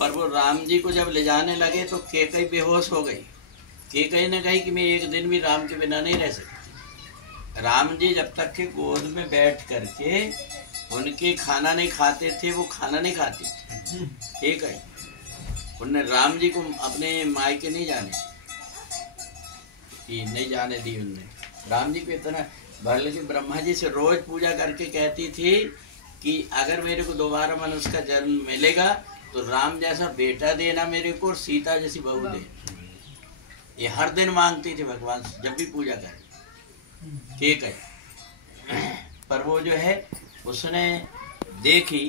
पर वो राम जी को जब ले जाने लगे तो कैकई बेहोश हो गई। कैकई ने कही कि मैं एक दिन भी राम के बिना नहीं रह सकती। राम जी जब तक के गोद में बैठ करके उनके खाना नहीं खाते थे, वो खाना नहीं खाती थी। ठीक है, उनने राम जी को अपने मायके नहीं जाने कि नहीं जाने दी उनने। राम जी को इतना भले कि ब्रह्मा जी से रोज पूजा करके कहती थी कि अगर मेरे को दोबारा मनुष्य का जन्म मिलेगा तो राम जैसा बेटा देना मेरे को और सीता जैसी बहू दे। ये हर दिन मांगती थी भगवान से जब भी पूजा करे। ठीक है, पर वो जो है उसने देखी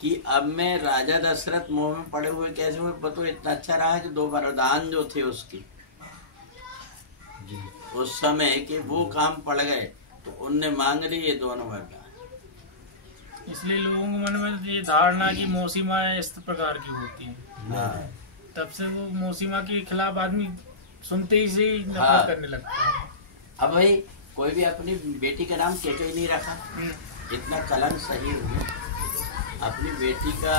कि अब मैं राजा दशरथ मोह में पड़े हुए कैसे हुए, तो इतना अच्छा रहा कि 2 वरदान जो थे उसके उस समय के वो काम पड़ गए, तो उनने मांग ली ये दोनों वरदान। इसलिए लोगों के मन में ये धारणा कि मौसीमा इस प्रकार की होती है। हाँ। तब से वो मौसीमा के खिलाफ आदमी सुनते ही से ही नफरत हाँ। करने लगता है। अब भाई कोई भी अपनी बेटी का नाम कैकई नहीं रखा, इतना कलंक सही हुआ। अपनी बेटी का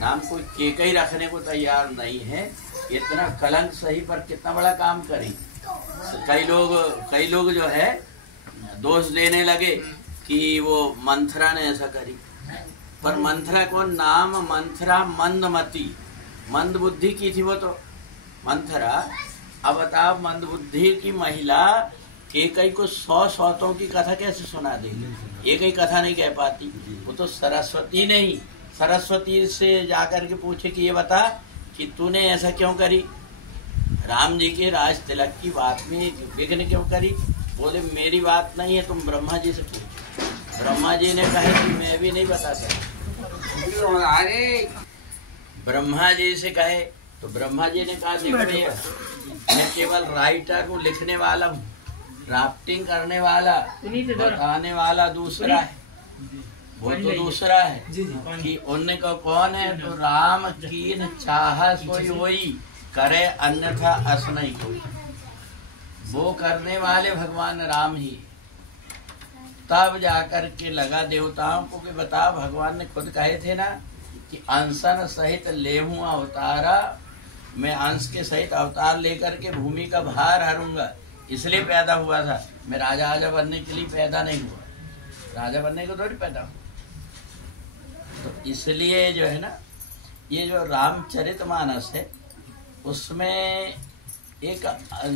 नाम कोई कैकई रखने को तैयार नहीं है, इतना कलंक सही, पर कितना बड़ा काम करी। कई लोग जो है दोष देने लगे कि वो मंथरा ने ऐसा करी, पर मंथरा को नाम मंथरा मंदमती, मंद बुद्धि की थी वो तो मंथरा। अब बताओ मंद बुद्धि की महिला कैकई को 100 सौतों की कथा कैसे सुना देगी? एक ही कथा नहीं कह पाती। वो तो सरस्वती नहीं, सरस्वती से जाकर के पूछे कि ये बता कि तूने ऐसा क्यों करी, राम जी के राज तिलक की बात में विघ्न क्यों करी? बोले मेरी बात नहीं है, तुम ब्रह्मा जी से पूछो। ब्रह्मा जी ने कहा कि मैं भी नहीं बता सकता। अरे ब्रह्मा जी से कहे तो ब्रह्मा जी ने कहा देखो भैया, मैं केवल राइटर हूँ, लिखने वाला हूँ, ड्राफ्टिंग करने वाला, बताने वाला दूसरा है, वो तो दूसरा है कि उनने को कौन है, तो राम कीन चाह सोई होई करे अन्यथा अस नहीं कोई। वो करने वाले भगवान राम ही। तब जाकर के लगा देवताओं को कि बता, भगवान ने खुद कहे थे ना कि अंशन सहित लेहूं अवतारा, मैं अंश के सहित अवतार लेकर के भूमि का भार हरूंगा, इसलिए पैदा हुआ था। मैं राजा बनने के लिए पैदा नहीं हुआ, राजा बनने को थोड़ी पैदा हुआ। तो इसलिए जो है ना, ये जो रामचरितमानस है उसमें एक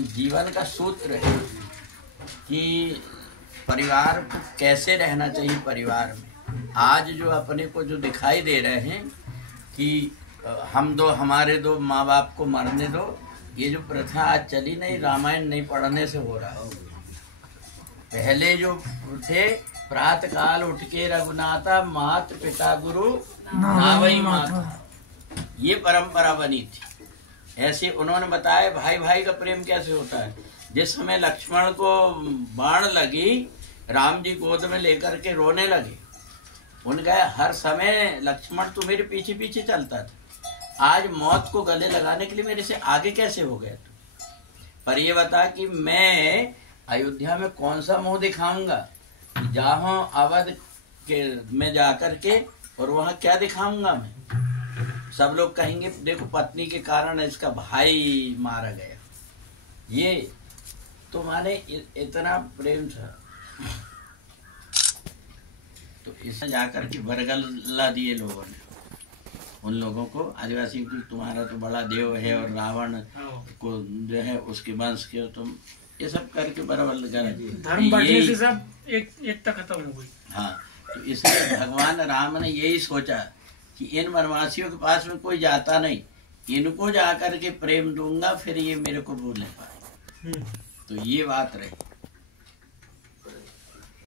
जीवन का सूत्र है कि परिवार को कैसे रहना चाहिए। परिवार में आज जो अपने को जो दिखाई दे रहे हैं कि हमारे दो माँ बाप को मरने दो, ये जो प्रथा आज चली नहीं, रामायण नहीं पढ़ने से हो रहा है। पहले जो थे प्रातः काल उठ के रघुनाथा मात पिता गुरु नावई माता, ये परंपरा बनी थी। ऐसे उन्होंने बताया भाई भाई का प्रेम कैसे होता है। जिस समय लक्ष्मण को बाण लगी, राम जी गोद में लेकर के रोने लगे। उनका हर समय लक्ष्मण तो मेरे पीछे पीछे चलता था, आज मौत को गले लगाने के लिए मेरे से आगे कैसे हो गया तू? पर ये बता कि मैं अयोध्या में कौन सा मुंह दिखाऊंगा, जहां अवध के में जाकर के, और वहां क्या दिखाऊंगा मैं? सब लोग कहेंगे देखो पत्नी के कारण इसका भाई मारा गया। ये तो माने इतना प्रेम था। तो इसमें जाकर के बरगला दिए लोगों ने उन लोगों को, आदिवासी की तुम्हारा तो बड़ा देव है और रावण को जो है उसके वंश के तुम, ये सब करके बरगल धर्म बढ़ने से सब एकता खत्म हो गई। हाँ, तो इसलिए भगवान राम ने यही सोचा कि इन वनवासियों के पास में कोई जाता नहीं, इनको जाकर के प्रेम दूंगा, फिर ये मेरे को भूल नहीं पाए। तो ये बात रही।